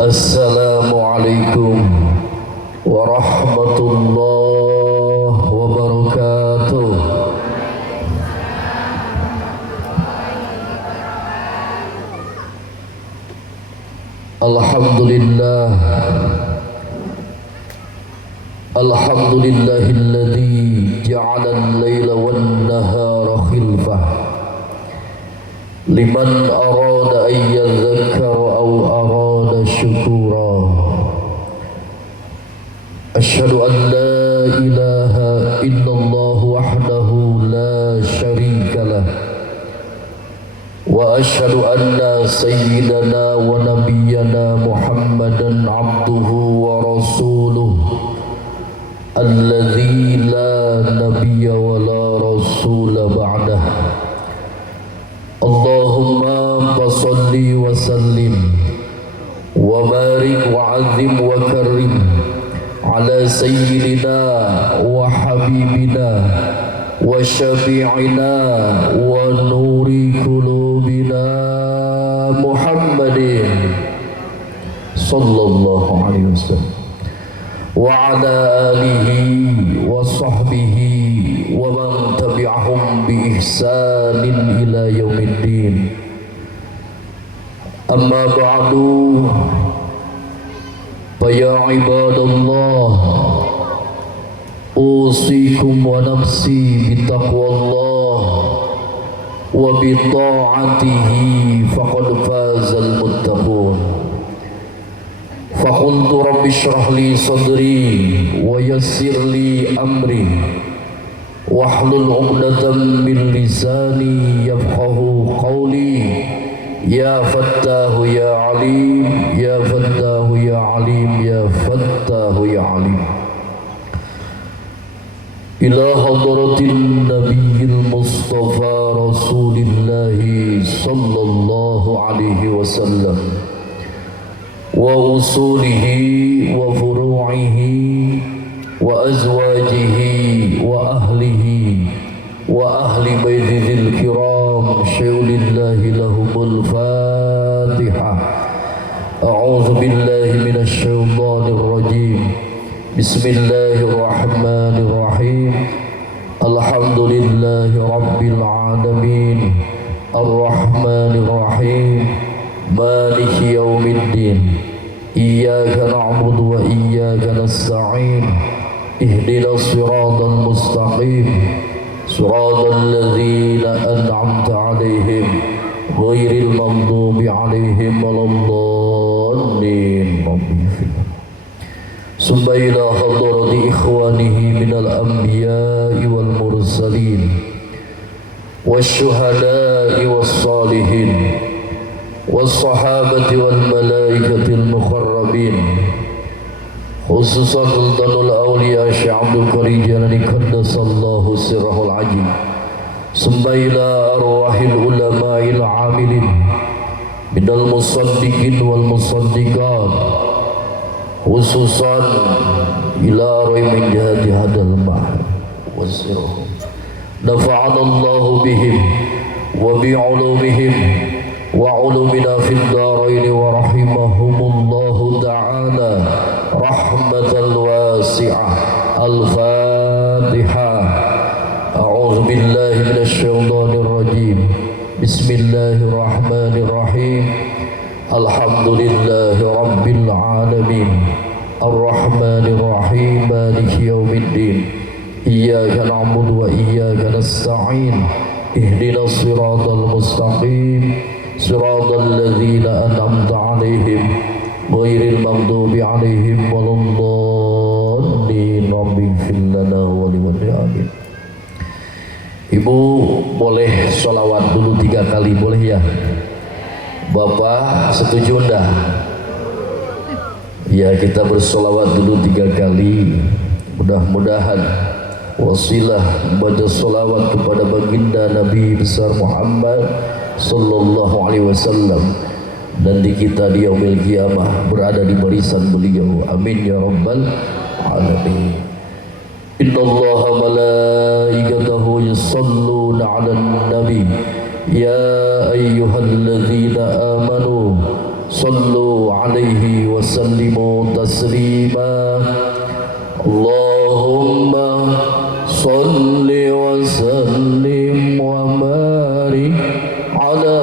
Assalamualaikum warahmatullahi wabarakatuh. Alhamdulillah, alhamdulillahilladzi ja'ala al-laila wan-nahara khilfah liman arada an yadhakkara aw arada syukura. Asyhadu an la ilaha illallah wahdahu la syarika lah wa asyhadu anna sayyidana wa nabiyyana Muhammadan abduhu wa rasuluh alladzi la nabiyya wa la rasula ba'dah. Allahumma fassalli wa sallim wa barik wa azim wa karim ala sayyidina wa habibina wa syafi'ina wa nuri qulubina Muhammadin sallallahu alaihi wasallam wa ala alihi wa sahbihi wa man tabi'ahum bi ihsanin ila yaumiddin. Amma ba'du, fa ya ibadallah, usikum wa nafsi bitaqwallah wa bi ta'atihi faqad fazal muttaqun. Faqultu rabbi shrah li sadri wa yassir li amri wahlul 'uqdatam min lisani yafqahu qawli. Ya fattahu ya alim, ya fattahu ya alim, ya fattahu ya alim. Ila hadratin nabiyil mustafa rasulillahi sallallahu alaihi wasallam wa usulihi wa furu'ihi wa azwajihi wa ahlihi wa ahli baitihil kiram syaulillahi lahumul fatihah. A'udzu billahi minasy syaithanir rajim. Bismillahirrahmanirrahim. Alhamdulillahi rabbil alamin arrahmanir rahim maliki yaumiddin. Iyyaka na'budu wa iyyaka nasta'in. Ihdinas siratal mustaqim, siratal ladzina an'amta 'alaihim ghairil maghdubi 'alaihim waladdallin. Summa ila hadrati ikhwanihi minal anbiya'i wal mursalin wasyuhada'i was salihin was-sahabati wal malaikatil muqarrabin, khususan sultanul awliya Syekh Abdul Qadir Jalani qaddasallahu sirrahul ajib. Summa ila arwahil ulama'il amilin minal musaddiqin wal musaddiqat, khususan ila arwah min jihati hadal ma'ad wasirruhum. Nafa'anallahu bihim wa bi'ulumihim wa ulumina fid darain wa rahimahumullahu ta'ala rahmatan wasi'ah. Al-Fatihah. A'udzu billahi minasy syaithanir rajim. Bismillahirrahmanirrahim. Alhamdulillahi rabbil alamin arrahmanir rahim maliki yaumiddin. Iyyaka na'budu wa iyyaka nasta'in. Ihdinas siratal mustaqim, siratal ladzina an'amta 'alaihim ghairil maghdubi 'alaihim waladdallin. Rabbighfir lana wa liwalidayna. Ibu boleh sholawat dulu 3 kali, boleh ya? Bapak setuju enggak? Ya, kita bersolawat dulu 3 kali. Mudah-mudahan wasilah baca solawat kepada baginda Nabi besar Muhammad sallallahu alaihi wasallam, dan di kita di yaumil qiyamah berada di barisan beliau. Amin ya rabbal alamin. Innallaha malaikatahu yusalluna 'alan nabi ya ayyuhalladzina amanu صلوا عليه وسلموا تسليما اللهم صل وسلم وبارك على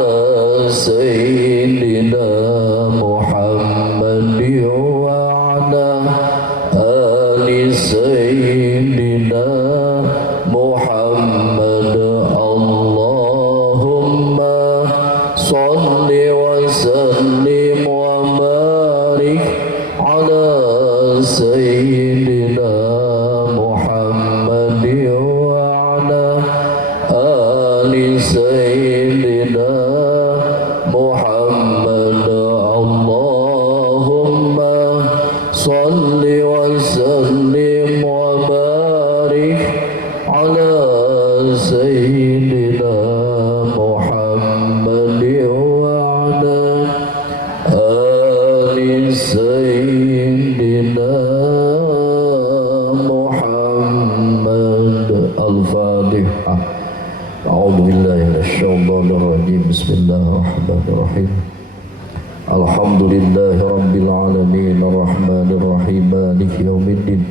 سيدنا محمد وعلى آل سيدنا محمد اللهم صل وسلم وبارك على سيدنا محمد وعلى آل سيدنا محمد اللهم صل وسلم وبارك على سيدنا محمد وعلى آل سيدنا محمد الفاتحة أعوذ بالله من الشيطان الرجيم بسم الله الرحمن الرحيم الحمد لله رب العالمين الرحمن الرحيم مالك يوم الدين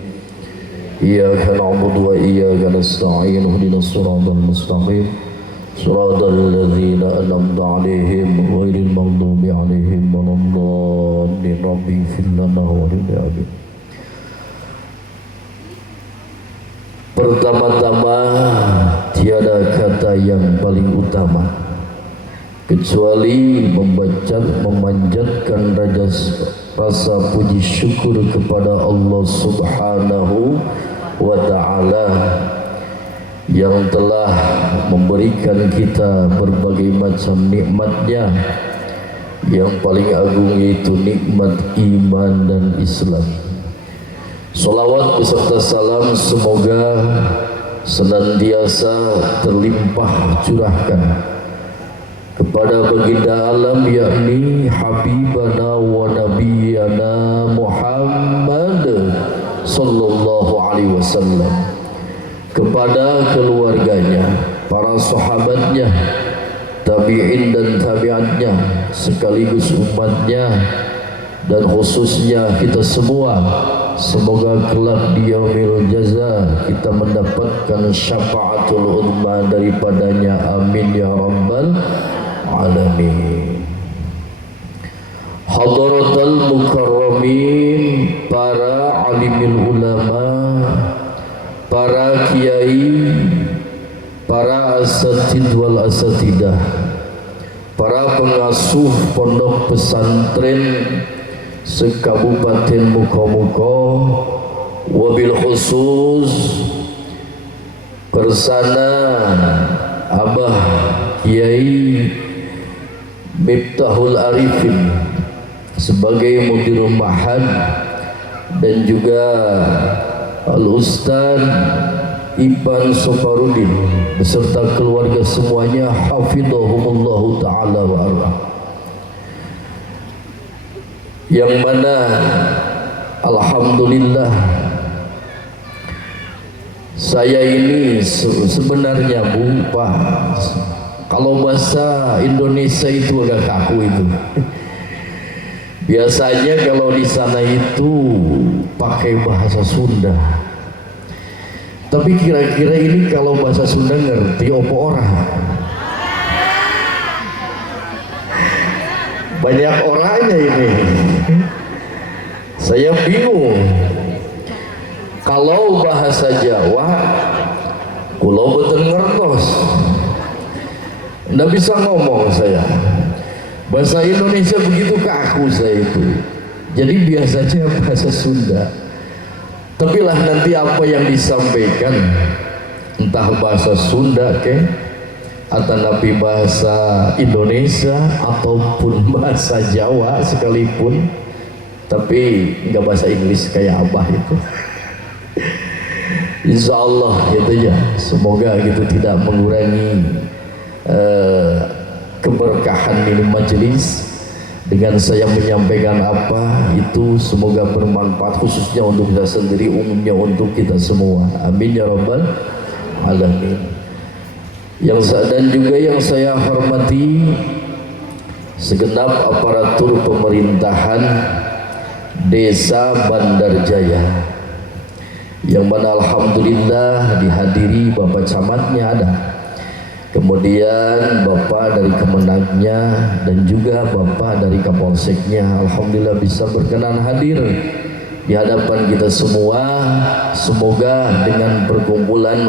إياك نعبد وإياك نستعين اهدنا الصراط المستقيم صراط الذين أنعمت عليهم غير المغضوب عليهم ولا الضالين رب اغفر لنا وللآمين. Pertama-tama tiada kata yang paling utama kecuali memanjatkan rasa puji syukur kepada Allah Subhanahu wa ta'ala yang telah memberikan kita berbagai macam nikmatnya. Yang paling agung yaitu nikmat iman dan Islam. Salawat beserta salam semoga senantiasa terlimpah curahkan kepada baginda alam yakni Habibana wa Nabiyana Muhammad sallallahu alaihi wasallam, kepada keluarganya, para sahabatnya, tabi'in dan tabi'atnya, sekaligus umatnya, dan khususnya kita semua. Semoga kelak di yaumil jaza kita mendapatkan syafaatul uzma daripadanya, amin ya rabbal alamin. Hadaratul mukarramin, para alimil ulama, para kiai, para asatid wal asatidah, para pengasuh pondok pesantren sekabupaten Muka-Muka, wabil khusus persana Abah Kiai Miftahul Arifin sebagai mudir mahad, dan juga Al-Ustaz Ipan Sofarudin beserta keluarga semuanya, hafidhahumullahu ta'ala wa arwah. Yang mana alhamdulillah saya ini sebenarnya Bu Pak, kalau bahasa Indonesia itu agak kaku itu. Biasanya kalau di sana itu pakai bahasa Sunda. Tapi kira-kira ini kalau bahasa Sunda ngerti apa orang? Banyak orangnya ini. Saya bingung. Kalau bahasa Jawa kulo boten ngertos, nggak bisa ngomong saya. Bahasa Indonesia begitu kaku saya itu. Jadi biasanya bahasa Sunda. Tapi lah nanti apa yang disampaikan, entah bahasa Sunda atau nabi bahasa Indonesia ataupun bahasa Jawa sekalipun, tapi nggak bahasa Inggris kayak Abah itu. Insya Allah gitu ya. Semoga gitu tidak mengurangi keberkahan ini majelis. Dengan saya menyampaikan apa itu semoga bermanfaat, khususnya untuk kita sendiri, umumnya untuk kita semua. Amin ya rabbal alamin. Dan juga yang saya hormati segenap aparatur pemerintahan Desa Bandar Jaya, yang mana alhamdulillah dihadiri Bapak Camatnya ada, kemudian Bapak dari Kemenagnya dan juga Bapak dari Kapolseknya, alhamdulillah bisa berkenan hadir di hadapan kita semua. Semoga dengan perkumpulan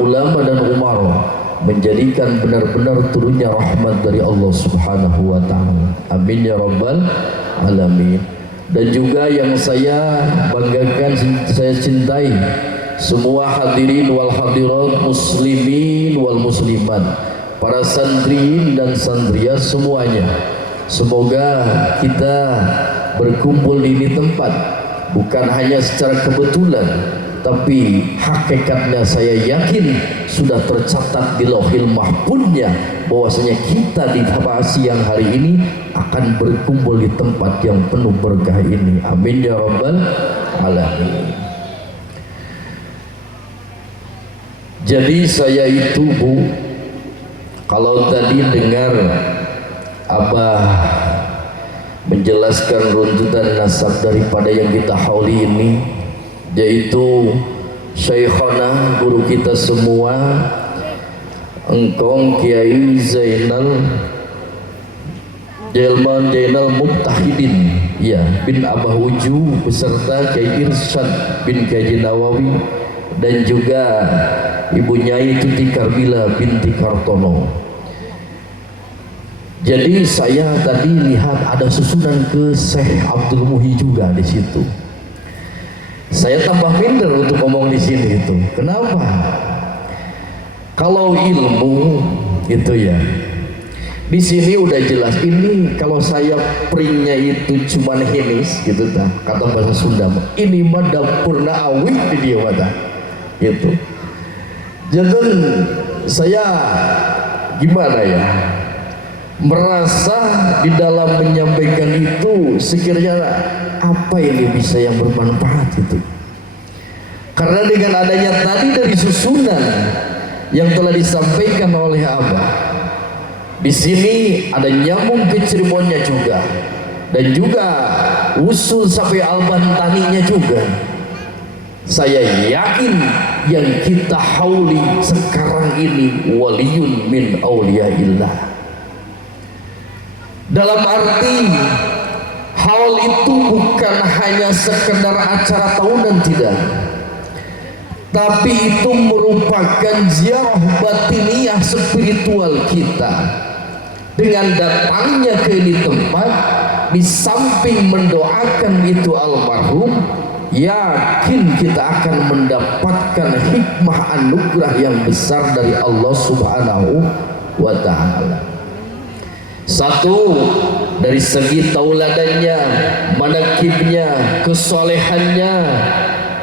ulama dan umara menjadikan benar-benar turunnya rahmat dari Allah Subhanahu wa ta'ala. Amin ya rabbal alamin. Dan juga yang saya banggakan, saya cintai, semua hadirin wal hadirat, muslimin wal muslimat, para santriin dan santriat semuanya. Semoga kita berkumpul di ini tempat bukan hanya secara kebetulan, tapi hakikatnya saya yakin sudah tercatat di Lauhil Mahfuznya bahwasanya kita di siang hari ini akan berkumpul di tempat yang penuh berkah ini. Amin ya rabbal alamin. Jadi saya itu Bu, kalau tadi dengar Abah menjelaskan runtutan nasab daripada yang kita hauli ini, yaitu Syekhona, guru kita semua, Engkong Kiai Zainal Jelman Zainal Muftahidin ya bin Abah Uju beserta Kiai Irsyad bin Kiai Nawawi dan juga Ibu Nyai Tuti Karbila binti Kartono. Jadi saya tadi lihat ada susunan ke Syekh Abdul Muhi juga di situ. Saya tambah minder untuk ngomong di sini itu. Kenapa? Kalau ilmu itu ya, di sini udah jelas. Ini kalau saya pringnya itu cuman hinis gitu ta, kata bahasa Sunda. Ini mah dapurna awik di dia mata. Gitu. Jadi saya gimana ya? Merasa di dalam menyampaikan itu sekiranya apa ini bisa yang bermanfaat itu. Karena dengan adanya tadi dari susunan yang telah disampaikan oleh Abah, di sini ada nyambung ke Cirebonnya juga, dan juga usul sampai Albantaninya juga. Saya yakin yang kita hauli sekarang ini waliyun min auliyaillah. Dalam arti hal itu bukan hanya sekedar acara tahunan, tidak, tapi itu merupakan ziarah batiniah spiritual kita. Dengan datangnya ke ini tempat, di samping mendoakan itu almarhum, yakin kita akan mendapatkan hikmah anugerah yang besar dari Allah Subhanahu wa ta'ala. Satu, dari segi tauladannya, manakibnya, kesolehannya,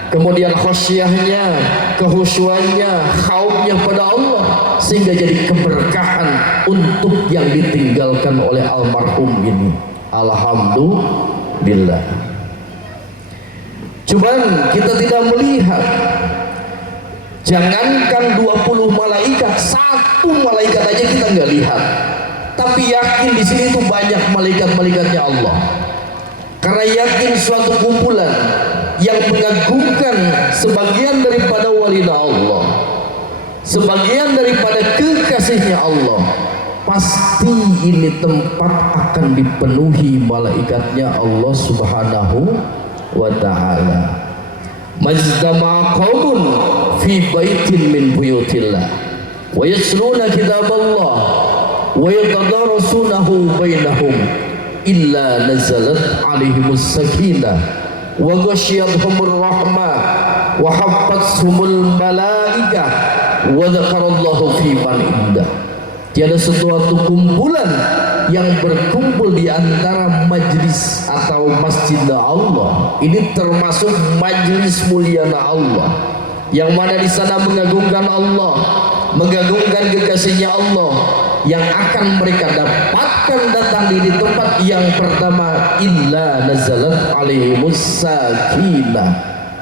kemudian khosyahnya, kehusyuannya, khaufnya pada Allah, sehingga jadi keberkahan untuk yang ditinggalkan oleh almarhum ini. Alhamdulillah. Cuman kita tidak melihat, jangankan 20 malaikat, satu malaikat aja kita nggak lihat. Tapi yakin di sini itu banyak malaikat-malaikatnya Allah. Karena yakin suatu kumpulan yang mengagungkan sebagian daripada walida Allah, sebagian daripada kekasihnya Allah, pasti ini tempat akan dipenuhi malaikatnya Allah Subhanahu wa ta'ala. Majtama'a qaumun fi baitin min buyutillah wa yasluna kitaballah wa yatadarasunahu bainahum illa nazalat alaihimus sakinah wa ghasyiyatuhumur rahmah wa haffathumul malaikah wa dzakarallahu fi man indah. Tiada suatu kumpulan yang berkumpul di antara majlis atau masjid Allah. Ini termasuk majlis muliana Allah, yang mana di sana mengagungkan Allah, mengagungkan kekasihnya Allah, yang akan mereka dapatkan datang di tempat yang pertama, illa nazalat alaihimus sakinah,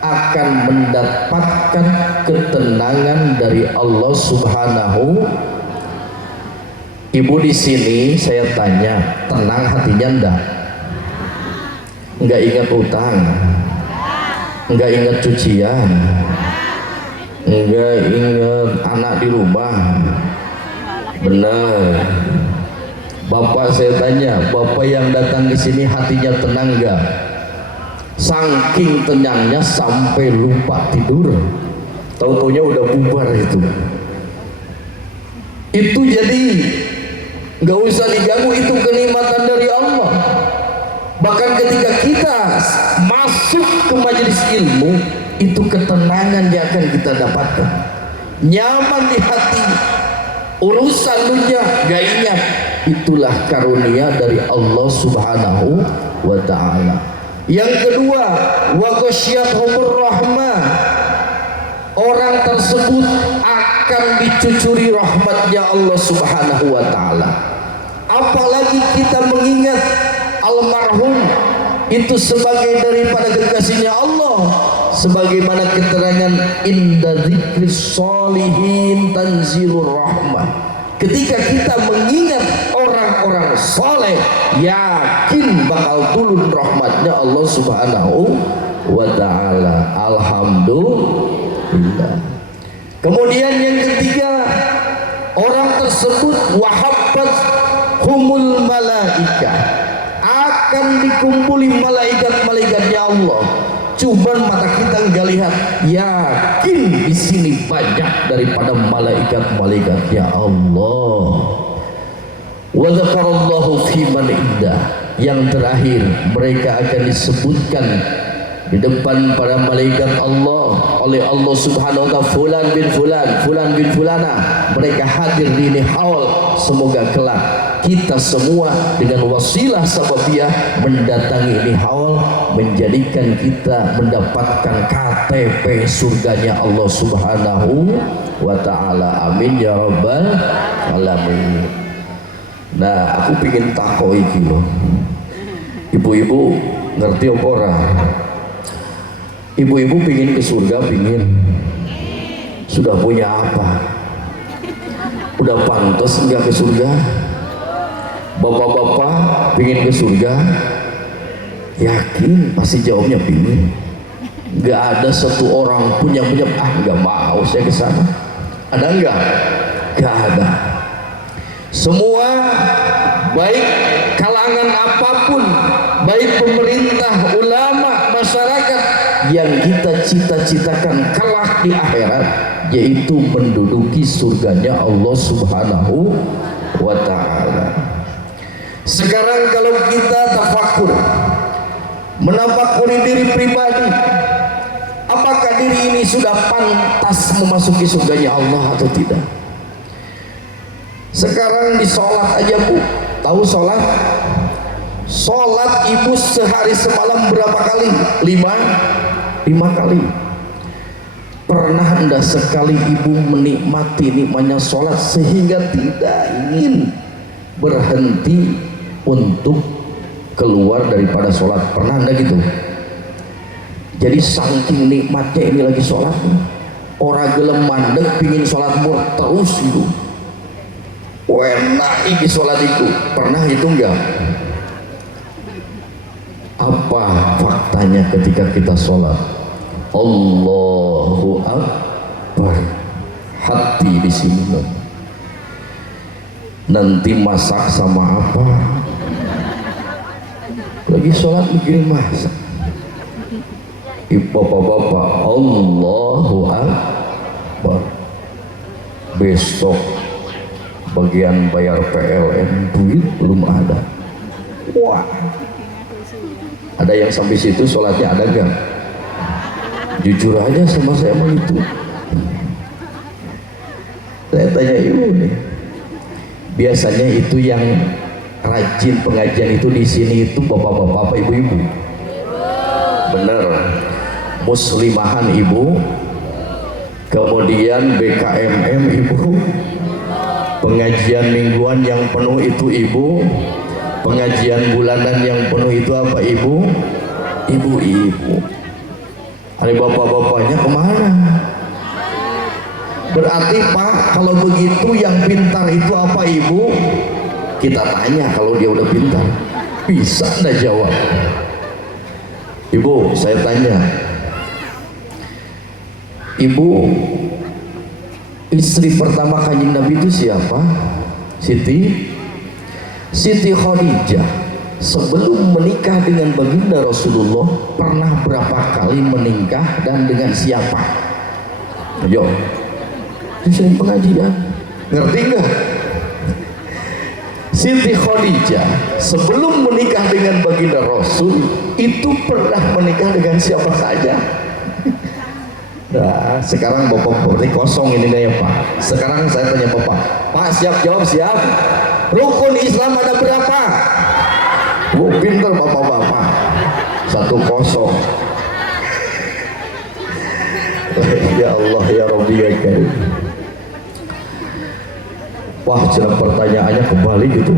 akan mendapatkan ketenangan dari Allah Subhanahu Ibu di sini saya tanya, tenang hatinya enggak? Enggak ingat utang, enggak ingat cucian, enggak ingat anak di rumah. Benar. Bapak saya tanya, bapak yang datang ke sini hatinya tenang enggak? Saking tenangnya sampai lupa tidur, tahu-taunya udah bubar itu. Itu jadi nggak usah diganggu, itu kenikmatan dari Allah. Bahkan ketika kita masuk ke majelis ilmu, itu ketenangan yang akan kita dapatkan, nyaman di hati, urusan dunia gak ingat. Itulah karunia dari Allah Subhanahu wa ta'ala. Yang kedua, wa ghasyiyatuhumur rahmah, orang tersebut akan dicucuri rahmatnya Allah Subhanahu wa ta'ala. Apalagi kita mengingat almarhum itu sebagai daripada kekasihnya Allah, sebagaimana keterangan inda dzikris sholihin tanzilur rahmah. Ketika kita mengingat orang-orang soleh, yakin bakal turun rahmatnya Allah Subhanahu wa ta'ala. Alhamdulillah. Kemudian yang ketiga, orang tersebut wahabbat humul malaika, akan dikumpuli malaikat-malaikatnya Allah. Cuman mata kita enggak lihat, yakin di sini banyak daripada malaikat-malaikatnya Allah. Wa dzakarallahu fi man indah. Yang terakhir, mereka akan disebutkan di depan para malaikat Allah oleh Allah Subhanahu wa ta'ala, fulan bin fulan, fulan bin fulana. Mereka hadir di ini haul. Semoga kelak kita semua dengan wasilah sababiyah mendatangi ini haul, menjadikan kita mendapatkan KTP surganya Allah Subhanahu wa ta'ala. Amin ya rabbal alamin. Nah, aku pingin tako iki loh. Ibu-ibu ngerti apa ora? Ibu-ibu pingin ke surga, pingin. Sudah punya apa? Udah pantas enggak ke surga? Bapak-bapak pingin ke surga? Yakin? Pasti jawabnya pingin. Enggak ada satu orang pun yang punya enggak mau saya ke sana. Ada enggak? Enggak ada. Semua baik kalangan apapun, baik pemerintah, ulama, masyarakat, yang kita cita-citakan kelak di akhirat, yaitu menduduki surganya Allah Subhanahu wa ta'ala. Sekarang kalau kita tafakur, menafakuri diri pribadi, apakah diri ini sudah pantas memasuki surganya Allah atau tidak? Sekarang di sholat aja Bu, tahu sholat? Sholat ibu sehari semalam berapa kali? 5 kali. Pernah enggak sekali ibu menikmati nikmatnya sholat sehingga tidak ingin berhenti untuk keluar daripada sholat? Pernah enggak gitu? Jadi saking nikmatnya ini lagi sholat, orang gelem mandek pingin sholat mur terus gitu. Enak iki sholat itu. Pernah itu enggak? Apa faktanya ketika kita sholat? Allahu Akbar. Hati di sini loh. Nanti masak sama apa? Lagi sholat mikirin masak. Bapak-bapak, Allahu Akbar. Besok bagian bayar PLN duit belum ada. Wah, ada yang sampai situ sholatnya ada gak? Jujur aja sama saya mah itu. Saya tanya ibu nih, biasanya itu yang rajin pengajian itu di sini itu bapak-bapak apa ibu-ibu? Bener, muslimahan ibu, kemudian BKMM ibu, pengajian mingguan yang penuh itu ibu, pengajian bulanan yang penuh itu apa ibu? Ibu-ibu. Ada bapak-bapaknya kemana? Berarti Pak, kalau begitu yang pintar itu apa Ibu? Kita tanya kalau dia udah pintar, bisa nggak jawab? Ibu, saya tanya, Ibu, istri pertama Kanjeng Nabi itu siapa? Siti Khadijah. Sebelum menikah dengan baginda Rasulullah, pernah berapa kali menikah dan dengan siapa? Ayo, itu sering pengajian, ngerti nggak? Siti Khadijah sebelum menikah dengan baginda Rasul itu pernah menikah dengan siapa saja? Nah, sekarang Bapak berarti kosong ini ya Pak. Sekarang saya tanya Pak, siap jawab siap? Rukun Islam ada berapa? Pinter bapak-bapak. 1-0. Ya Allah ya Rabbi ya Karim. Wah, cara pertanyaannya kembali gitu.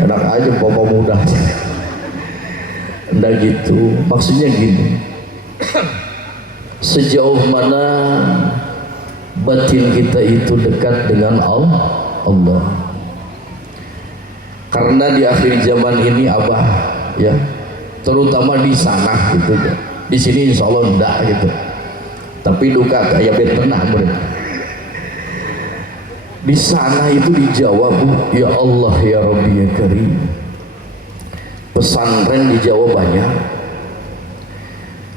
Enak aja bapak muda. Enggak gitu. Maksudnya gini. Sejauh mana batin kita itu dekat dengan Allah. Karena di akhir zaman ini Abah ya, terutama di sana gitu ya. Di sini insya Allah enggak gitu. Tapi duka kayak tenang bener. Di sana itu dijawab, ya Allah ya Rabbi ya Karim. Pesantren di Jawa banyak.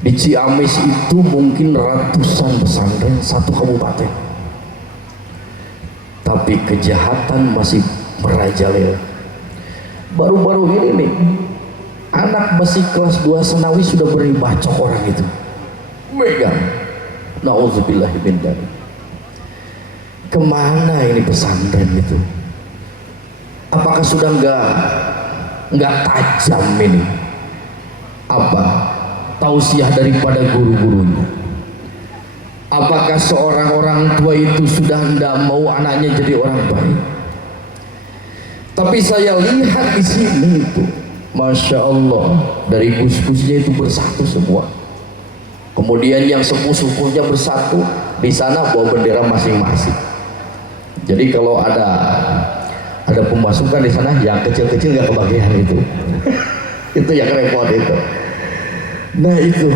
Di Ciamis itu mungkin ratusan pesantren satu kabupaten. Tapi kejahatan masih merajalela. Baru-baru ini nih, anak masih kelas 2 senawi sudah beri bacok orang itu. Megang. Nauzubillahi min dzalik. Kemana ini pesantren itu? Apakah sudah nggak tajam ini? Apa tausiah daripada guru-gurunya? Apakah seorang orang tua itu sudah tidak mau anaknya jadi orang baik? Tapi saya lihat di sini itu, masya Allah, dari gus-gusnya itu bersatu semua. Kemudian yang sepuh-sepuhnya bersatu, di sana bawa bendera masing-masing. Jadi kalau ada pemasukan di sana, yang kecil-kecil nggak kebagian itu. Itu yang repot itu. Nah itu.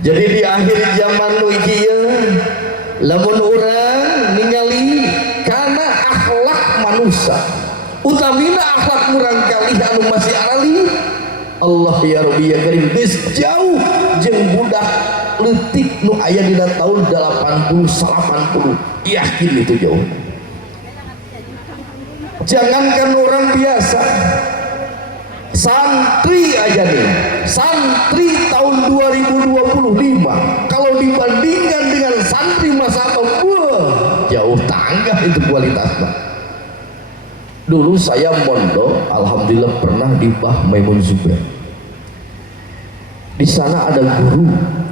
Jadi di akhir zaman nuikiya, lamun urang ningali karena akhlak manusia. Utamina akhlak murang kali anu masih alali Allah ya Rabbi ya Karim geus jauh jeung budak leutik nu aya dina tahun 80 90 yakin itu jauh. Jangankan orang biasa, santri aja nih, santri tahun 2025 kalau dibandingkan dengan santri masa atau jauh tangga itu kualitasnya. Dulu saya mondok, alhamdulillah pernah di Bah Maimun Zubair. Di sana ada guru,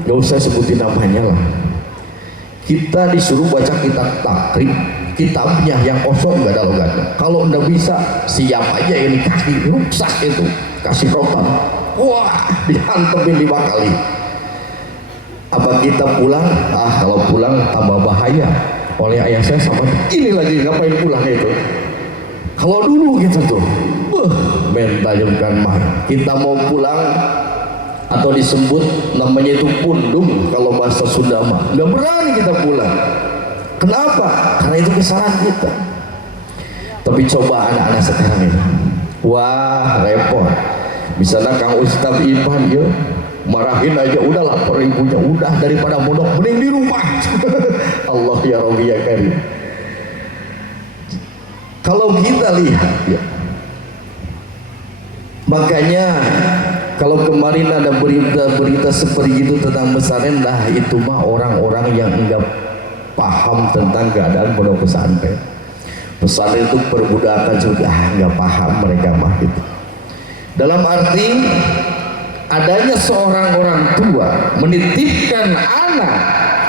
gak usah sebutin namanya lah. Kita disuruh baca kitab takrib, kitabnya yang kosong gak ada logatnya. Kalau ndak bisa, siap aja ini kaki rusak itu, kasih rotan. Wah, dihantemin 5 kali. Apa kita pulang? Kalau pulang tambah bahaya. Oleh ayah saya sama ini lagi ngapain pulang itu? Kalau dulu gitu tuh, mentajamkan mah. Kita mau pulang atau disebut namanya itu pundung kalau bahasa Sunda mah, nggak berani kita pulang. Kenapa? Karena itu kesalahan kita. Tapi coba anak-anak sekarang ini, wah repot. Misalnya Kang Ustaz Ipan ya, marahin aja udah lapor ibunya, udah daripada mondok mending di rumah. Allah ya Rabbi ya Karim. Kalau kita lihat ya, makanya kalau kemarin ada berita-berita seperti itu tentang pesantren, nah itu mah orang-orang yang enggak paham tentang keadaan pondok pesantren. Pesantren itu perbudakan juga, enggak paham mereka mah gitu. Dalam arti adanya seorang orang tua menitipkan anak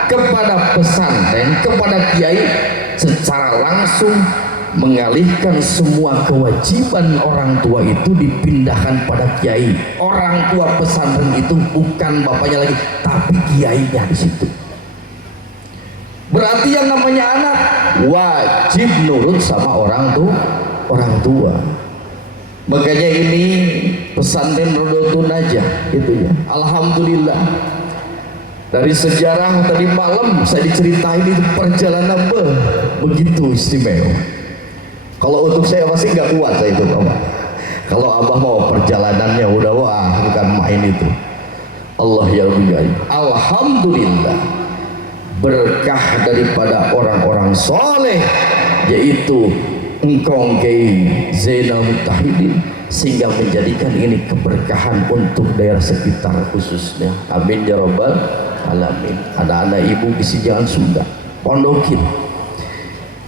kepada pesantren, kepada kiai, secara langsung mengalihkan semua kewajiban orang tua itu dipindahkan pada kiai. Orang tua pesantren itu bukan bapaknya lagi, tapi kiainya di situ. Berarti yang namanya anak wajib nurut sama orang tua. Makanya ini pesantren Rodotul Najah gitu ya. Alhamdulillah. Dari sejarah tadi malam saya diceritain itu perjalanan begitu istimewa. Kalau untuk saya pasti nggak kuat saya itu, Abah. Kalau Abah mau perjalanannya udah wah bukan main itu. Allah ya Rabbi. Alhamdulillah berkah daripada orang-orang soleh, yaitu engkau Kiai Zainal Mutahidin, sehingga menjadikan ini keberkahan untuk daerah sekitar khususnya. Amin ya Rabbal Alamin. Anak-anak ibu isi jangan Sunda, pondokin.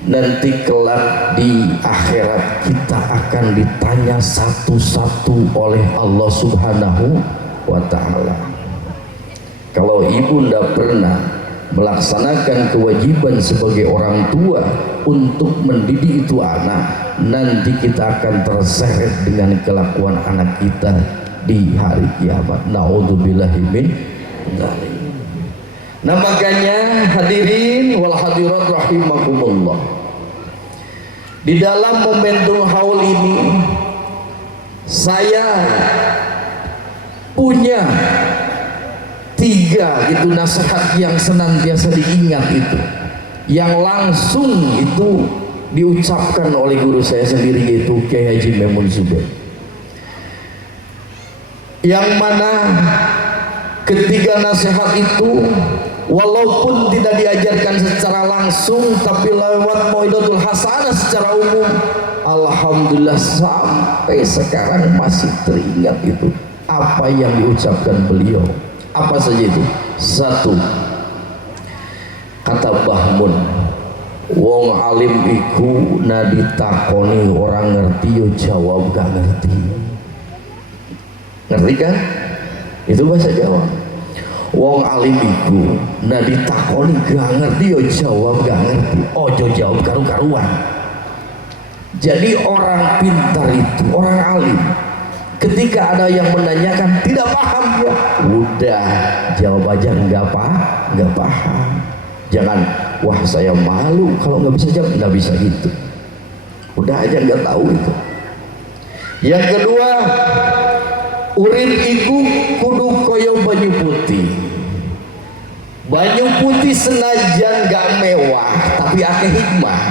Nanti kelak di akhirat kita akan ditanya satu-satu oleh Allah Subhanahu wa Ta'ala. Kalau ibu tidak pernah melaksanakan kewajiban sebagai orang tua untuk mendidik itu anak, nanti kita akan terseret dengan kelakuan anak kita di hari kiamat. Na'udzubillahi min dzalik. Nah makanya hadirin wal hadirat rahimakumullah, di dalam momentum haul ini saya punya 3 itu nasihat yang senantiasa diingat itu, yang langsung itu diucapkan oleh guru saya sendiri, yaitu Kiai Haji Maimun Zubair, yang mana ketiga nasihat itu walaupun tidak diajarkan secara langsung tapi lewat mau'izatul hasanah secara umum, alhamdulillah sampai sekarang masih teringat itu apa yang diucapkan beliau. Apa saja itu? 1, kata Bahmun, wong alim iku na ditakoni orang ngerti yo jawab gak ngerti. Ngerti kan? Itu bahasa Jawa. Wong alim iku na ditakoni gak ngerti yo jawab gak ngerti. Ojo jawab karu-karuan. Jadi orang pintar itu, orang alim, ketika ada yang menanyakan tidak paham ya udah jawab aja nggak paham. Jangan wah saya malu kalau nggak bisa jawab, nggak bisa gitu. Udah aja nggak tahu itu. Yang kedua, urin iku kudu koyo banyu putih. Banyu putih senajan gak mewah tapi akeh hikmah.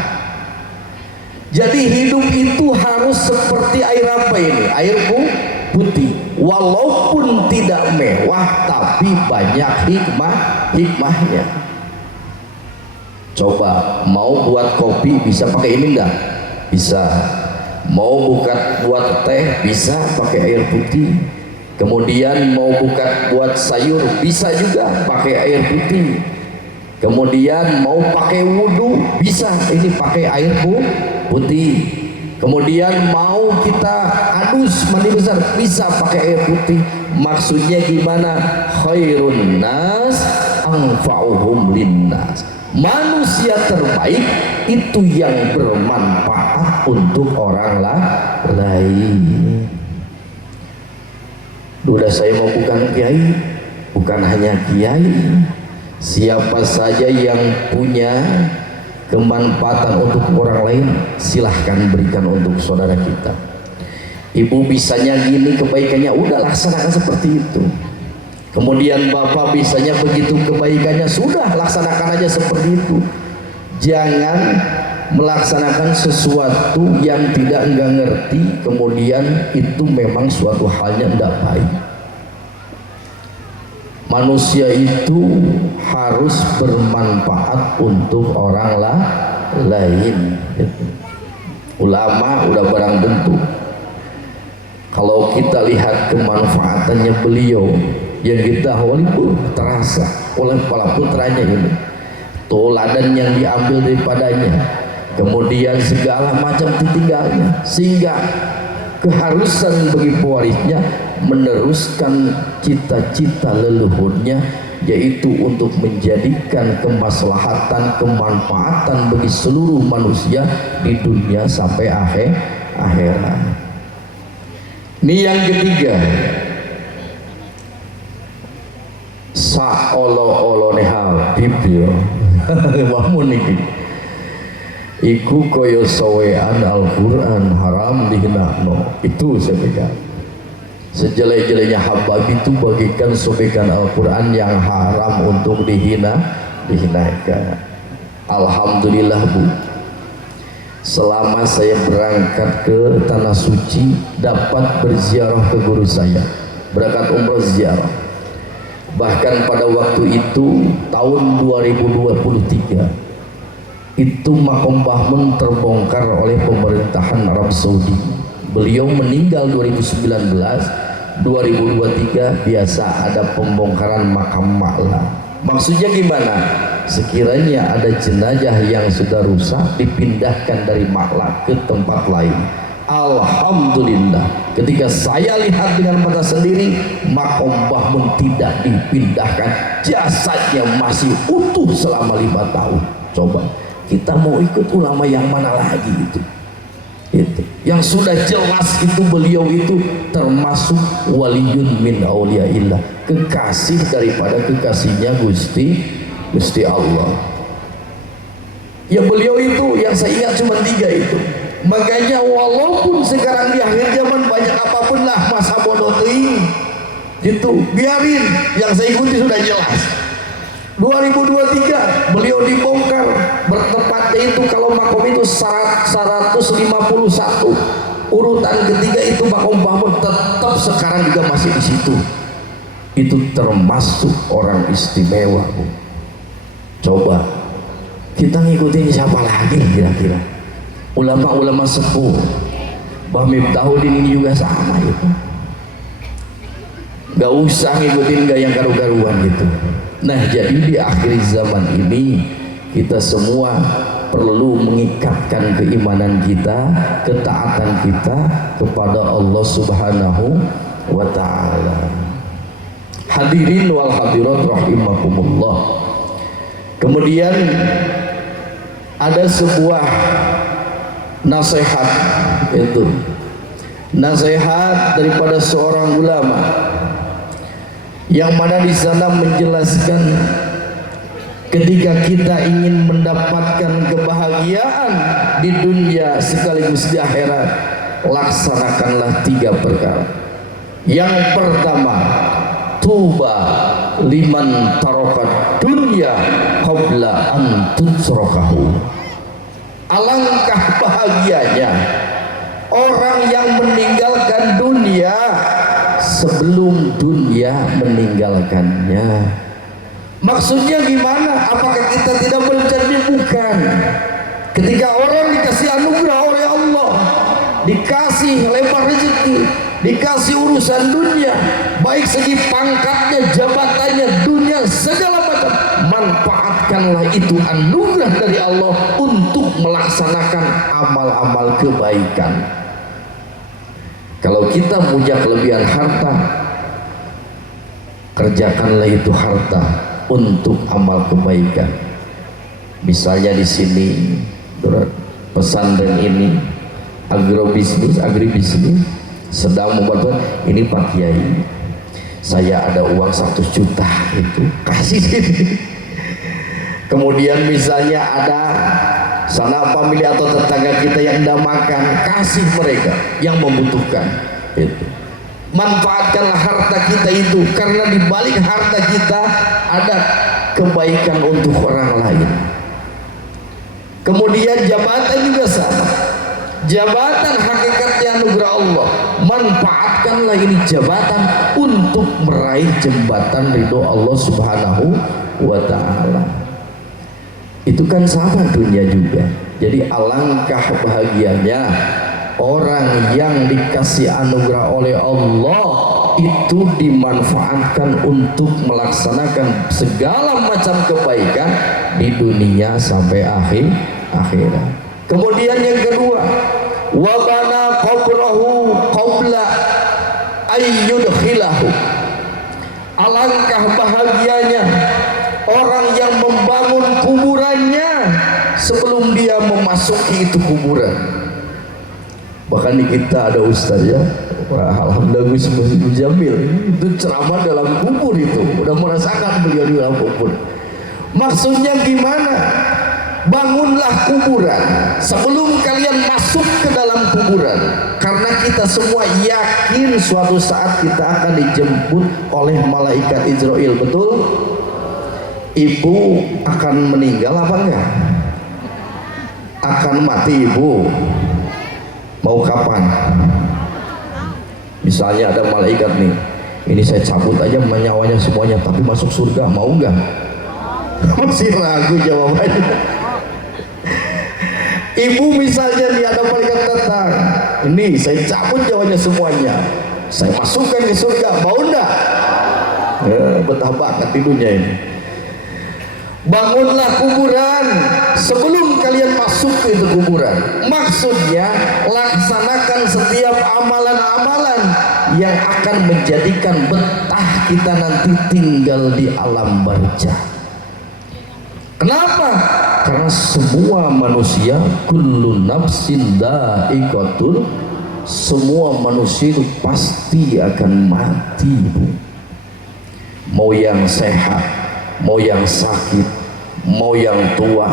Jadi hidup itu harus seperti air apa ini? Air putih. Walaupun tidak mewah tapi banyak hikmahnya. Coba mau buat kopi bisa pakai ini enggak? Bisa. Mau buat teh bisa pakai air putih. Kemudian mau buat sayur bisa juga pakai air putih. Kemudian mau pakai wudhu bisa ini pakai air putih. Kemudian mau kita adus mandi besar bisa pakai air putih. Maksudnya gimana? Khairun nas anfa'uhum linnas. Manusia terbaik itu yang bermanfaat untuk orang lain. Udah saya mau bukan kiai, bukan hanya kiai, siapa saja yang punya kemanfaatan untuk orang lain silahkan berikan untuk saudara kita. Ibu bisanya gini kebaikannya, udah laksanakan seperti itu. Kemudian bapak bisanya begitu kebaikannya, sudah laksanakan aja seperti itu. Jangan melaksanakan sesuatu yang tidak enggak ngerti kemudian itu memang suatu halnya tidak baik. Manusia itu harus bermanfaat untuk orang lain. Ulama udah barang tentu. Kalau kita lihat kemanfaatannya beliau yang kita holibu terasa oleh para putranya ini, teladan yang diambil daripadanya, kemudian segala macam ditinggalnya, sehingga keharusan bagi pewarisnya meneruskan cita-cita leluhurnya, yaitu untuk menjadikan kemaslahatan, kemanfaatan bagi seluruh manusia di dunia sampai akhirat. Ini yang ketiga, saolo-olone Habib yo. Wamun iki. Iku koyo sawean Al-Qur'an haram dihinakno. Itu saya pegang. Sejelek-jeleknya habab itu bagikan sobekan Al-Quran yang haram untuk dihinakan. Alhamdulillah Bu, selama saya berangkat ke Tanah Suci dapat berziarah ke guru saya, berangkat umroh ziarah. Bahkan pada waktu itu tahun 2023 itu Makom Bahmun terbongkar oleh pemerintahan Arab Saudi. Beliau meninggal 2019, 2023 biasa ada pembongkaran makam Ma'la. Maksudnya gimana? Sekiranya ada jenazah yang sudah rusak dipindahkan dari Ma'la ke tempat lain. Alhamdulillah, ketika saya lihat dengan mata sendiri, Makom Bahmun tidak dipindahkan, jasadnya masih utuh selama 5 tahun. Coba kita mau ikut ulama yang mana lagi itu? Yang sudah jelas itu beliau itu termasuk waliyun min auliyaillah, kekasih daripada kekasihnya Gusti Allah. Ya beliau itu yang saya ingat cuma 3 itu. Makanya walaupun sekarang di akhir zaman banyak apapun lah masa bodoh teuing gitu, biarin, yang saya ikuti sudah jelas. 2023 beliau dibongkar, bertepatnya itu kalau makom itu 151, urutan ketiga itu Makom Bahmun, tetap sekarang juga masih di situ. Itu termasuk orang istimewa Bu. Coba kita ngikutin siapa lagi kira-kira? Ulama-ulama sepuh. Mbah Miftahudin ini juga sama itu. Gak usah ngikutin gaya karu-karuan gitu. Nah jadi di akhir zaman ini kita semua perlu mengikatkan keimanan kita, ketaatan kita kepada Allah Subhanahu wa ta'ala. Hadirin wal hadirat rahimakumullah. Kemudian ada sebuah nasihat, itu nasihat daripada seorang ulama yang mana di sana menjelaskan ketika kita ingin mendapatkan kebahagiaan di dunia sekaligus di akhirat, laksanakanlah 3 perkara. Yang pertama, tuba liman tarokat dunya qabla an tutsrakahu. Alangkah bahagianya orang yang meninggalkan dunia sebelum dunia meninggalkannya. Maksudnya gimana? Apakah kita tidak berjanji? Bukan. Ketika orang dikasih anugerah oleh Allah, dikasih lebar rezeki, dikasih urusan dunia, baik segi pangkatnya, jabatannya, dunia, segala macam, manfaatkanlah itu anugerah dari Allah untuk melaksanakan amal-amal kebaikan. Kalau kita punya kelebihan harta, kerjakanlah itu harta untuk amal kebaikan. Misalnya di sini pesantren ini agribisnis sedang membuat ini Pak Kiai, saya ada uang 100 juta itu kasih sini. Kemudian misalnya ada sanak famili atau tetangga kita yang tidak makan, kasih mereka yang membutuhkan. Itu manfaatkanlah harta kita itu, karena di balik harta kita ada kebaikan untuk orang lain. Kemudian jabatan juga sama, jabatan hakikatnya anugerah Allah, manfaatkanlah ini jabatan untuk meraih jembatan ridho Allah Subhanahu wa ta'ala. Itu kan sama dunia juga. Jadi alangkah bahagianya orang yang dikasih anugerah oleh Allah itu dimanfaatkan untuk melaksanakan segala macam kebaikan di dunia sampai akhirat. Kemudian yang kedua, wa bana qabrahu qabla ayyudkhilahu. Alangkah bahagianya orang yang membangun kuburannya sebelum dia memasuki itu kuburan. Bahkan di kita ada ustaz ya, alhamdulillah Gus Jamil itu ceramah dalam kubur, itu udah merasakan beliau di dalam kubur. Maksudnya gimana? Bangunlah kuburan sebelum kalian masuk ke dalam kuburan, karena kita semua yakin suatu saat kita akan dijemput oleh malaikat Israel. Betul? Ibu akan meninggal apa enggak? Akan mati ibu. Mau kapan? Misalnya ada malaikat nih, ini saya cabut aja nyawanya semuanya, tapi masuk surga, mau enggak? Masih ragu jawabannya. Ibu misalnya nih ada malaikat datang, ini saya cabut nyawanya semuanya, saya masukkan ke surga, mau enggak? Betah banget tidurnya ini. Bangunlah kuburan sebelum kalian masuk ke itu kuburan. Maksudnya laksanakan setiap amalan-amalan yang akan menjadikan betah kita nanti tinggal di alam barzah. Kenapa? Karena semua manusia, kullu nafsin dha'iqatul, semua manusia itu pasti akan mati, Bu. Mau yang sehat, mau yang sakit, mau yang tua,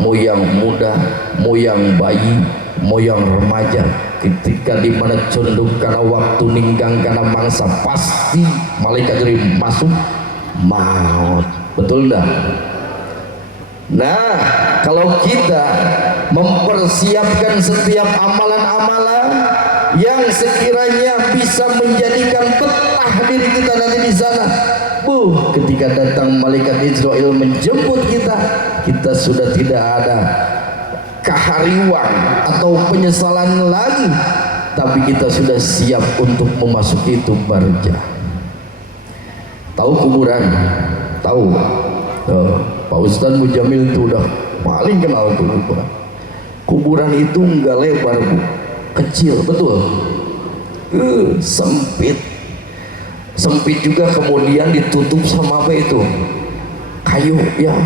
mau yang muda, mau yang bayi, mau yang remaja, ketika dimana condong karena waktu ninggang karena mangsa, pasti malaikat dari masuk maut. Betul dah? Nah, kalau kita mempersiapkan setiap amalan-amalan yang sekiranya bisa menjadikan betah diri kita nanti di sana, ketika datang malaikat Israel menjemput kita, kita sudah tidak ada kehariwan atau penyesalan lagi, tapi kita sudah siap untuk memasuki itu barzah. Tahu kuburan? Tahu? Pak Ustadz Mujamil itu udah paling kenal tuh kuburan. Kuburan itu enggak lebar, Bu, kecil, betul. Sempit juga, kemudian ditutup sama apa itu? Kayu, ya.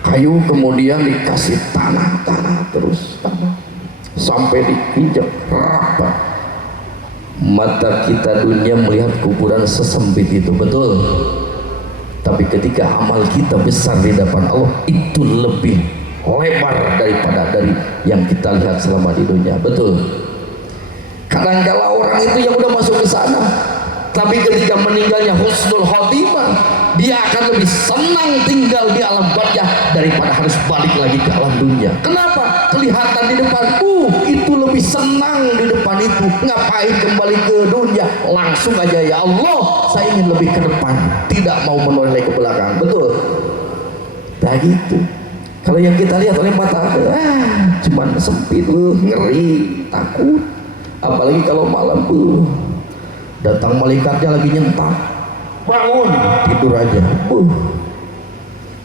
Kayu, kemudian dikasih tanah terus tanah sampai diinjak rapat. Mata kita dunia melihat kuburan sesempit itu, betul. Tapi ketika amal kita besar di depan Allah, itu lebih lebar daripada dari yang kita lihat selama di dunia, betul. Kadang-kala orang itu yang udah masuk ke sana, tapi ketika meninggalnya husnul khotimah, dia akan lebih senang tinggal di alam barzah daripada harus balik lagi ke alam dunia. Kenapa? Kelihatan di depan, itu lebih senang di depan itu. Ngapain kembali ke dunia? Langsung aja, ya Allah, saya ingin lebih ke depan, tidak mau menoleh ke belakang. Betul? Nah gitu. Kalau yang kita lihat oleh mata, cuman sempit, ngeri, takut. Apalagi kalau malam, datang malaikatnya lagi nyentak, bangun, tidur aja.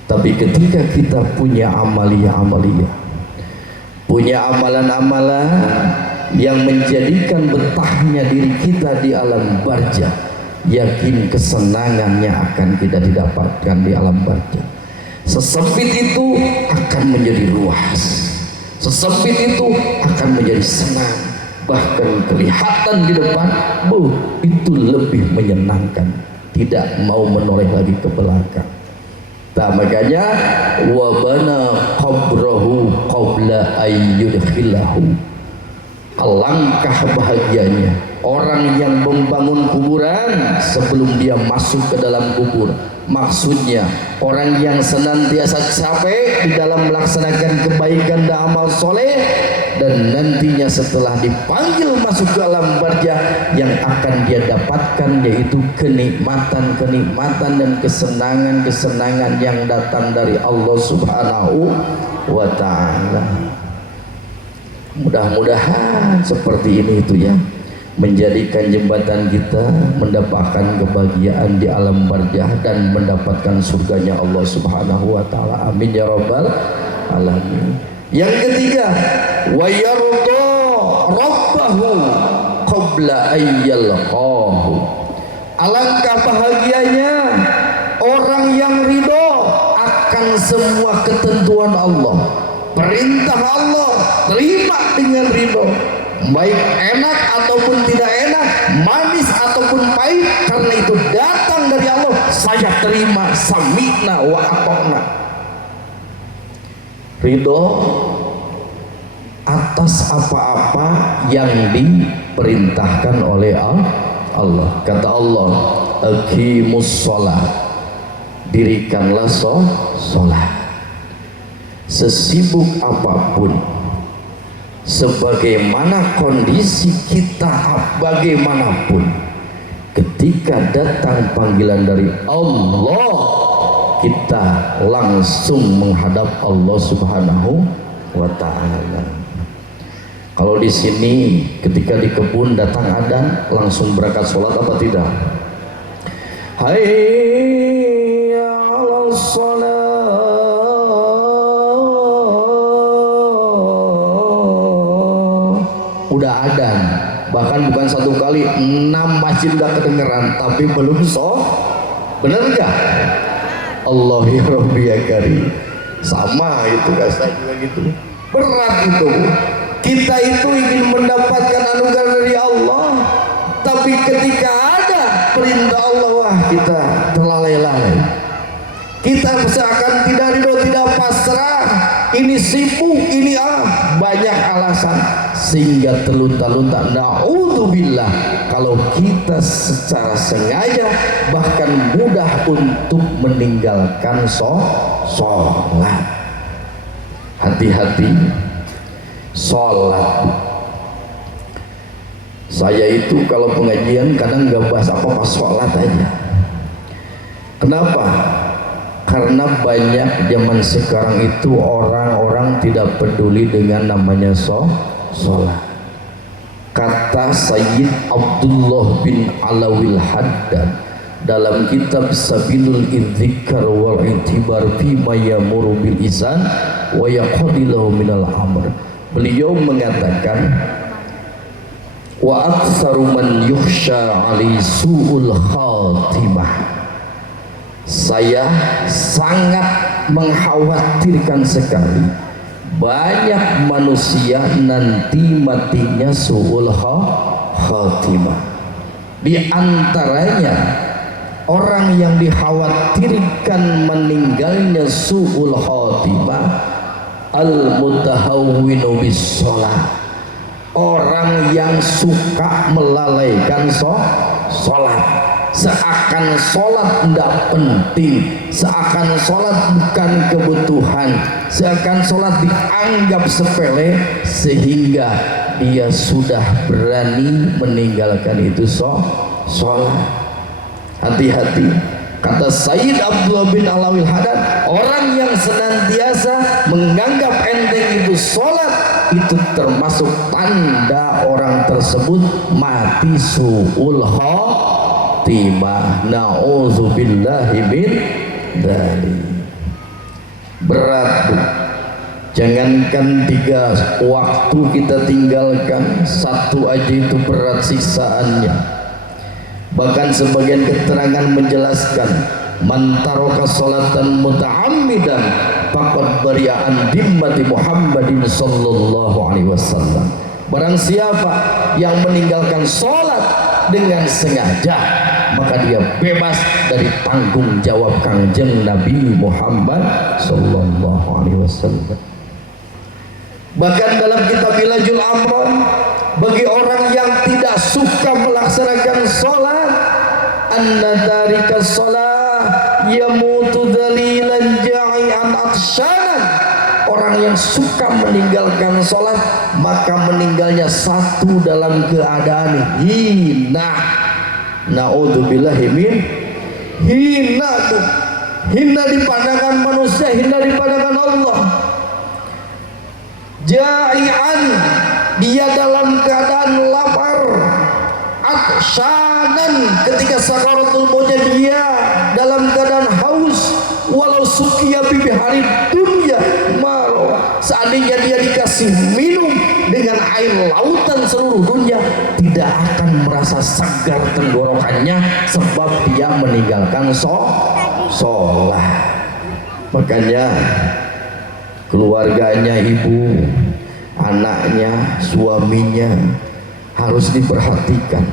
Tapi ketika kita punya amalia-amalia, punya amalan-amalan yang menjadikan betahnya diri kita di alam barzah, yakin kesenangannya akan kita didapatkan di alam barzah. Sesempit itu akan menjadi luas, sesempit itu akan menjadi senang, bahkan kelihatan di depan, itu lebih menyenangkan, tidak mau menoleh lagi ke belakang. Nah, makanya wabana qabrahu qabla ayyudkhilahu. Alangkah bahagianya orang yang membangun kuburan sebelum dia masuk ke dalam kubur. Maksudnya orang yang senantiasa capek di dalam melaksanakan kebaikan dan amal soleh, dan nantinya setelah dipanggil masuk ke alam barzah, yang akan dia dapatkan yaitu kenikmatan-kenikmatan dan kesenangan-kesenangan yang datang dari Allah Subhanahu wa ta'ala. Mudah-mudahan seperti ini itu ya, menjadikan jembatan kita mendapatkan kebahagiaan di alam barzah dan mendapatkan surganya Allah Subhanahu wa ta'ala. Amin ya rabbal alamin. Yang ketiga, wa yarda rabbahu qabla ayyalqahu. Alangkah bahagianya orang yang ridho akan semua ketentuan Allah, perintah Allah, terima dengan ridho, baik enak ataupun tidak enak, manis ataupun pahit, karena itu datang dari Allah. Saya terima, sami'na wa ata'na. ridho atas apa-apa yang diperintahkan oleh Allah. Kata Allah, aqimus sholat, dirikanlah sholat. Sesibuk apapun, sebagaimana kondisi kita bagaimanapun, ketika datang panggilan dari Allah, kita langsung menghadap Allah Subhanahu wa Ta'ala. Kalau di sini ketika di kebun datang adzan, langsung berangkat sholat apa tidak? Hayya 'alas shalah. Udah adzan, bahkan bukan satu kali, 6 masjid udah kedengeran, tapi belum bener nggak? Allah ya Rabbi ya Karim. Sama itu saya juga gitu. Berat itu. Kita itu ingin mendapatkan anugerah dari Allah, tapi ketika ada perintah Allah, wah kita terlalai-lalai. Kita seakan tidak ridho, tidak pasrah. Ini sibuk, ini banyak alasan, sehingga terlunta-lunta. Na'udzubillah, kalau kita secara sengaja bahkan mudah untuk meninggalkan sholat. Hati-hati sholat. Saya itu kalau pengajian kadang nggak bahas apa-apa, sholat aja. Kenapa? Karena banyak zaman sekarang itu orang-orang tidak peduli dengan namanya sholat. Kata Sayyid Abdullah bin Alawil Haddad dalam kitab Sabilul Idzikar wal I'tibar fi ma yamuru bil izan wa yaqdilahu minal amr, beliau mengatakan, wa aktsaru man yukhsha 'alai su'ul khatimah. Saya sangat mengkhawatirkan sekali banyak manusia nanti matinya su'ul khatimah. Di antaranya orang yang dikhawatirkan meninggalnya su'ul khatimah, al-mutahawwinu bis sholat, orang yang suka melalaikan sholat. Seakan sholat tidak penting, seakan sholat bukan kebutuhan, seakan sholat dianggap sepele, sehingga dia sudah berani meninggalkan itu sholat. Hati-hati. Kata Sayyid Abdullah bin Alawil Haddad, orang yang senantiasa menganggap enteng itu sholat, itu termasuk tanda orang tersebut mati su'ul khatimah. Na'udzubillahi min dzalik. Berat. Jangankan 3 waktu kita tinggalkan, 1 aja itu berat siksaannya. Bahkan sebagian keterangan menjelaskan, man taraka sholatan muta'ammidan faqad bari'an dimmati Muhammadin sallallahu alaihi wasallam. Barang siapa yang meninggalkan sholat dengan sengaja, maka dia bebas dari tanggung jawab Kangjeng Nabi Muhammad sallallahu alaihi wasallam. Bahkan dalam kitab Ilajul Amron, bagi orang yang tidak suka melaksanakan sholat, anna tarika sholat yamutu dalilan ja'ian atshanan. Orang yang suka meninggalkan sholat, maka meninggalnya satu dalam keadaan hina. Na'udzubillahi min hina. Hina di pandangan manusia, hina di pandangan Allah. Ja'ian, dia dalam keadaan lapar. Atshanan, ketika sakaratul mautnya dia dalam keadaan haus. Walau sukiya bibihari dunia maro, seandainya dia dikasih minum dengan air lautan seluruh dunia, tidak akan merasa segar tenggorokannya, sebab dia meninggalkan sholat. Makanya keluarganya, ibu, anaknya, suaminya harus diperhatikan.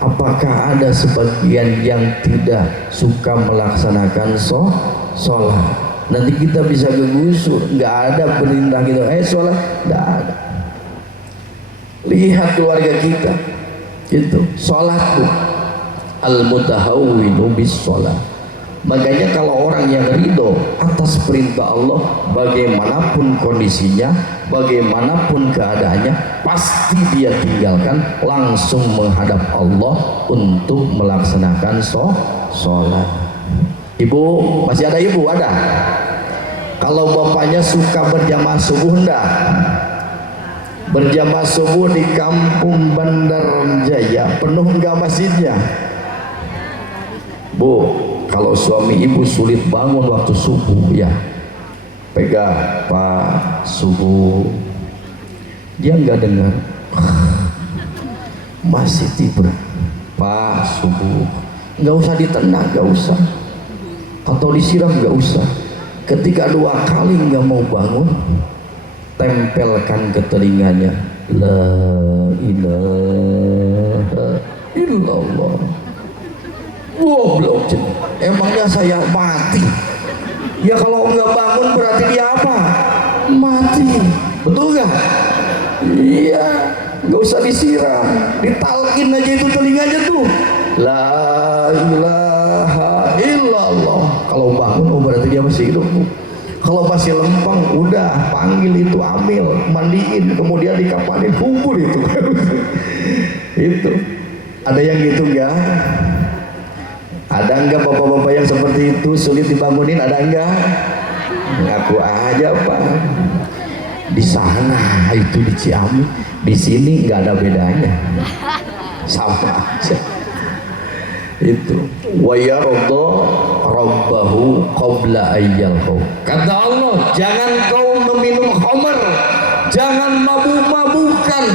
Apakah ada sebagian yang tidak suka melaksanakan sholat? Nanti kita bisa gegusur, nggak ada perintah gitu, sholat, nggak ada. Lihat keluarga kita, gitu, sholat tuh al-mutahawwinu bis sholat. Makanya kalau orang yang ridho atas perintah Allah, bagaimanapun kondisinya, bagaimanapun keadaannya, pasti dia tinggalkan, langsung menghadap Allah untuk melaksanakan sholat. Ibu, masih ada ibu? Ada? Kalau bapaknya suka berjamaah subuh enggak? Berjamaah subuh di kampung Bandar Jaya, penuh enggak masjidnya? Bu, kalau suami ibu sulit bangun waktu subuh, ya pegang, Pak, subuh. Dia enggak dengar, masih tidur. Pak, subuh. Enggak usah ditenang, enggak usah, atau disiram, enggak usah. Ketika 2 kali enggak mau bangun, tempelkan ke telinganya, la ilaha illallah. Goblok, emangnya saya mati? Ya kalau nggak bangun berarti dia apa? Mati, betul nggak? Iya, nggak usah disiram, ditalkin aja itu telinganya tuh, la ilaha illallah. Kalau bangun, oh berarti dia masih hidup. Kalau masih lempeng, udah panggil itu amil, mandiin, kemudian dikapanin, kubur itu. Itu ada yang gitu nggak? Ada enggak bapak-bapak yang seperti itu, sulit dibangunin? Ada enggak? Ngaku aja Pak. Di sana itu di Ciamis, di sini nggak ada bedanya, sama aja. Itu wa yarda rabbahu qabla ayyalhu. Kata Allah, jangan kau meminum khamar, jangan mabuk-mabukan.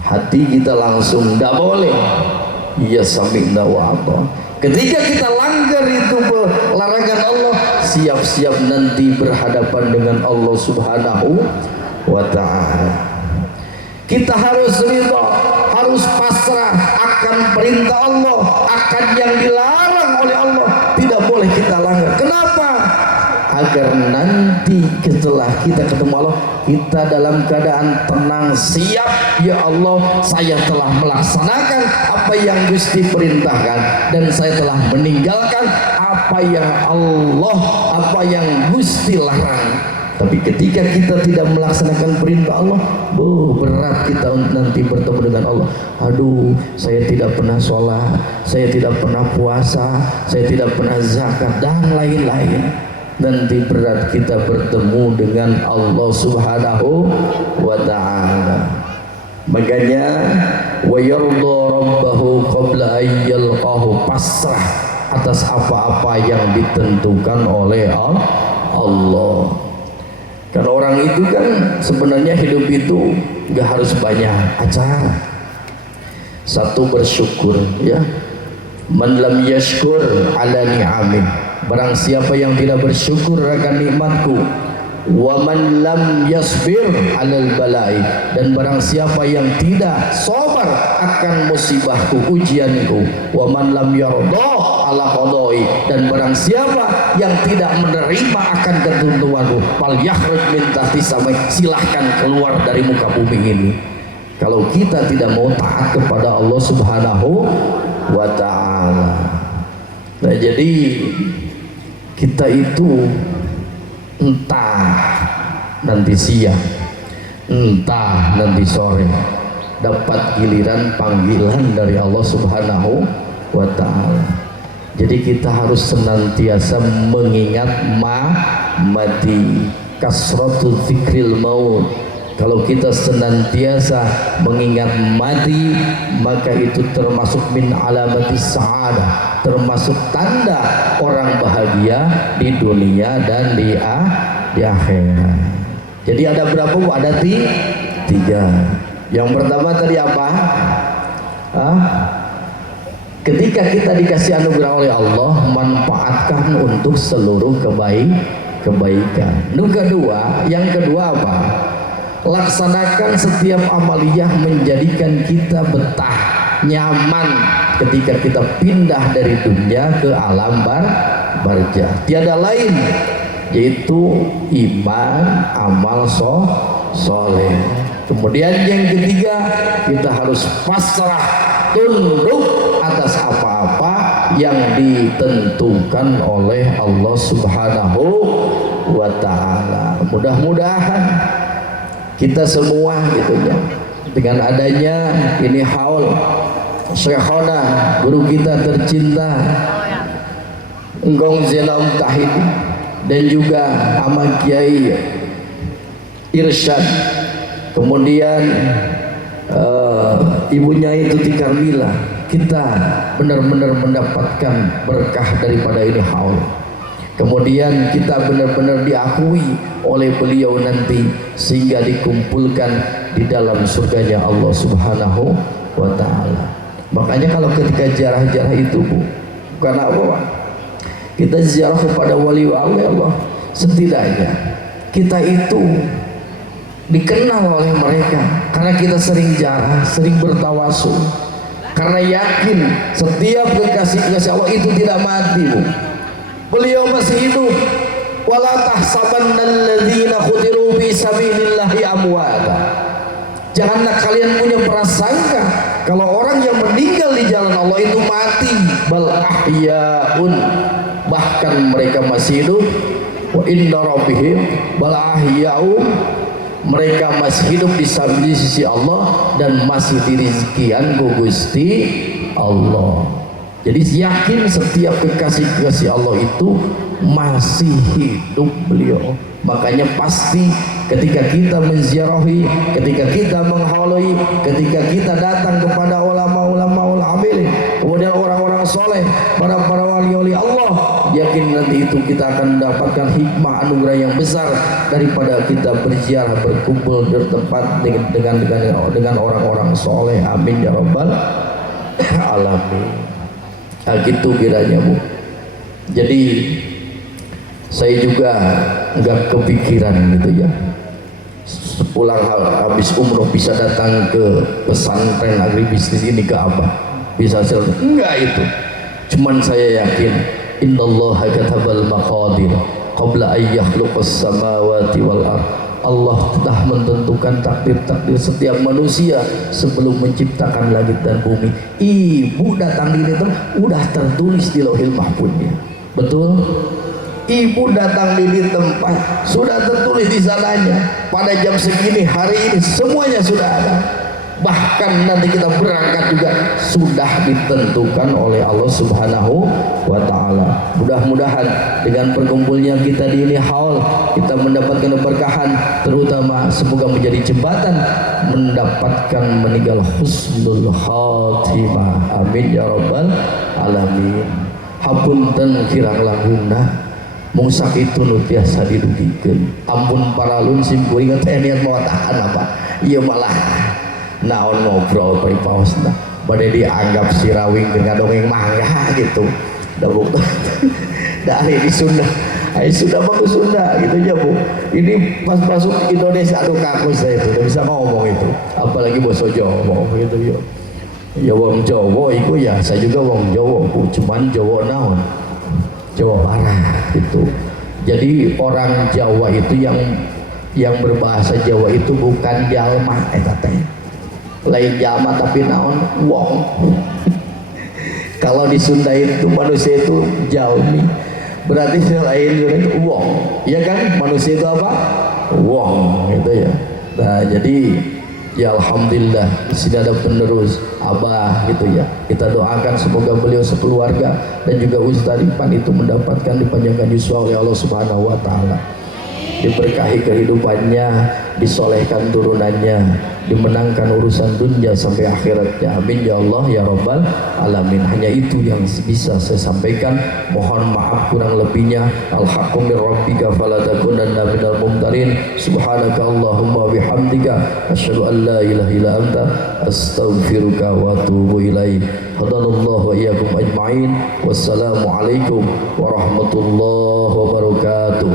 Hati kita langsung enggak boleh. Ya sami'na wa ata'na. Ketika kita langgar itu larangan Allah, siap-siap nanti berhadapan dengan Allah Subhanahu wa ta'ala. Kita harus ridha, harus pasrah akan perintah Allah, akan yang dilarang oleh Allah, tidak boleh kita langgar. Kenapa? Agar nanti setelah kita ketemu Allah, kita dalam keadaan tenang, siap. Ya Allah, saya telah melaksanakan apa yang Gusti perintahkan, dan saya telah meninggalkan apa yang Allah, apa yang Gusti larang. Tapi ketika kita tidak melaksanakan perintah Allah, berat kita nanti bertemu dengan Allah. Aduh, saya tidak pernah sholat, saya tidak pernah puasa, saya tidak pernah zakat, dan lain-lain. Nanti berat kita bertemu dengan Allah Subhanahu wa ta'ala. Makanya wa yarda rabbahu qabla ayyalqahu, pasrah atas apa-apa yang ditentukan oleh Allah. Karena orang itu kan sebenarnya hidup itu gak harus banyak acara. Satu, bersyukur, ya. Man lam yashkur ala ni'amin, barang siapa yang tidak bersyukur akan nikmatku. Wa man lam yasbir alal balai, dan barang siapa yang tidak sabar akan musibahku, ujianku. Wa man lam yarda ala qadai, dan barang siapa yang tidak menerima akan ketentuanku, fal yakhruj min tahti samai, silahkan keluar dari muka bumi ini. Kalau kita tidak mau taat kepada Allah Subhanahu wa ta'ala. Nah, jadi kita itu entah nanti siang, entah nanti sore, dapat giliran panggilan dari Allah Subhanahu wa ta'ala. Jadi kita harus senantiasa mengingat mati, kasratu zikril maut. Kalau kita senantiasa mengingat mati, maka itu termasuk min alamati sa'adah, termasuk tanda orang bahagia di dunia dan di akhirat. Jadi ada berapa? Ada 3. Yang pertama tadi apa? Ketika kita dikasih anugerah oleh Allah, manfaatkan untuk seluruh kebaikan. Yang kedua apa? Laksanakan setiap amaliyah menjadikan kita betah, nyaman ketika kita pindah dari dunia ke alam barja, tiada lain yaitu iman, amal soleh. Kemudian yang ketiga, kita harus pasrah, tunduk atas apa-apa yang ditentukan oleh Allah Subhanahu wa ta'ala. Mudah-mudahan kita semua gitu ya, dengan adanya ini haul Syekhona, guru kita tercinta Enggong Zainal Mutahid, dan juga Ahmad Kiai Irsyad, kemudian ibunya itu Tika Mila, kita benar-benar mendapatkan berkah daripada ini haul. Kemudian kita benar-benar diakui oleh beliau nanti sehingga dikumpulkan di dalam surganya Allah Subhanahu wa ta'ala. Makanya kalau ketika ziarah-ziarah itu bukan apa, kita ziarah kepada wali Allah, setidaknya kita itu dikenal oleh mereka karena kita sering ziarah, sering bertawasul, karena yakin setiap kekasih-kekasih Allah itu tidak mati, Bu. Beliau masih hidup. Wala tahsabannal ladzina qutilu fi sabilillahi amwata. Janganlah kalian punya prasangka kalau orang yang meninggal di jalan Allah itu mati. Bal ahyaun, bahkan mereka masih hidup. Wa inna rabbihim bal ahyaun, mereka masih hidup di sisi Allah dan masih dirizkian ku Gusti Allah. Jadi yakin setiap kekasih-kekasih Allah itu masih hidup beliau. Makanya pasti ketika kita menziarahi, ketika kita menghaului, ketika kita datang kepada ulama-ulama ulama, kemudian orang-orang soleh, para wali-wali Allah, yakin nanti itu kita akan mendapatkan hikmah anugerah yang besar daripada kita berziarah, berkumpul di tempat dengan orang-orang soleh. Amin ya rabbal alamin. Nah, gitu kiranya, Bu. Jadi saya juga nggak kepikiran gitu ya, sepulang habis umroh bisa datang ke pesantren agribisnis ini ke apa, bisa enggak itu. Cuman saya yakin innallaha katabal maqadir qabla ay yakhluqas samawati wal ard. Allah telah menentukan takdir-takdir setiap manusia sebelum menciptakan langit dan bumi. Ibu datang di itu udah tertulis di Lauhil Mahfuznya. Betul? Ibu datang di tempat sudah tertulis di sananya. Pada jam segini hari ini semuanya sudah ada. Bahkan nanti kita berangkat juga sudah ditentukan oleh Allah Subhanahu wa ta'ala. Mudah-mudahan dengan berkumpulnya kita di ini haul, kita mendapatkan keberkahan, terutama semoga menjadi jembatan mendapatkan meninggal husnul khatimah. Amin ya rabbal alamin. Hapunten kirang langkungna mungsak itu nu tiasa didugikeun. Ampun para lun sim kuring teh niat mau tahan apa? Ieu malah naon ngobrol peripaosna bade dianggap si rawing dengan dongeng mangga gitu. Dari di Sunda, Sunda bagus Sunda gitu ya, Bu. Ini pas masuk Indonesia, aduh kaku saya itu udah bisa ngomong itu, apalagi bahasa Jawa gitu ya. Ya wong Jawa itu ya, saya juga wong Jawa, Bu. Cuman Jawa naon, Jawa Barat gitu. Jadi orang Jawa itu yang berbahasa Jawa itu bukan jalma eta teh, lain jalma tapi naon wong. Kalau di Sunda itu manusia itu jalmi, berarti lain itu wong, ya kan? Manusia itu apa? Wong, gitu ya. Nah, jadi ya alhamdulillah di sini ada penerus Abah gitu ya. Kita doakan semoga beliau sekeluarga dan juga Ustaz Ipan itu mendapatkan dipanjangkan yuswa oleh Allah Subhanahu wa ta'ala, diberkahi kehidupannya, disolehkan turunannya, dimenangkan urusan dunia sampai akhiratnya. Amin ya Allah ya rabbal alamin. Hanya itu yang bisa saya sampaikan, mohon maaf kurang lebihnya. Al-haqqu min rabbika fala takunanna minal mumtarin. Subhanaka Allahumma bihamdika asyhadu an la ilaha illa anta astaghfiruka wa atubu ilaik. Hadanallahu wa iyyakum ajmain. Wassalamu alaikum warahmatullahi wabarakatuh.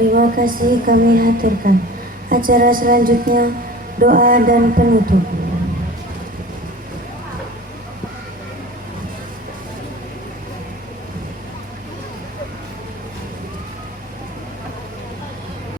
Terima kasih kami haturkan. Acara selanjutnya doa dan penutup.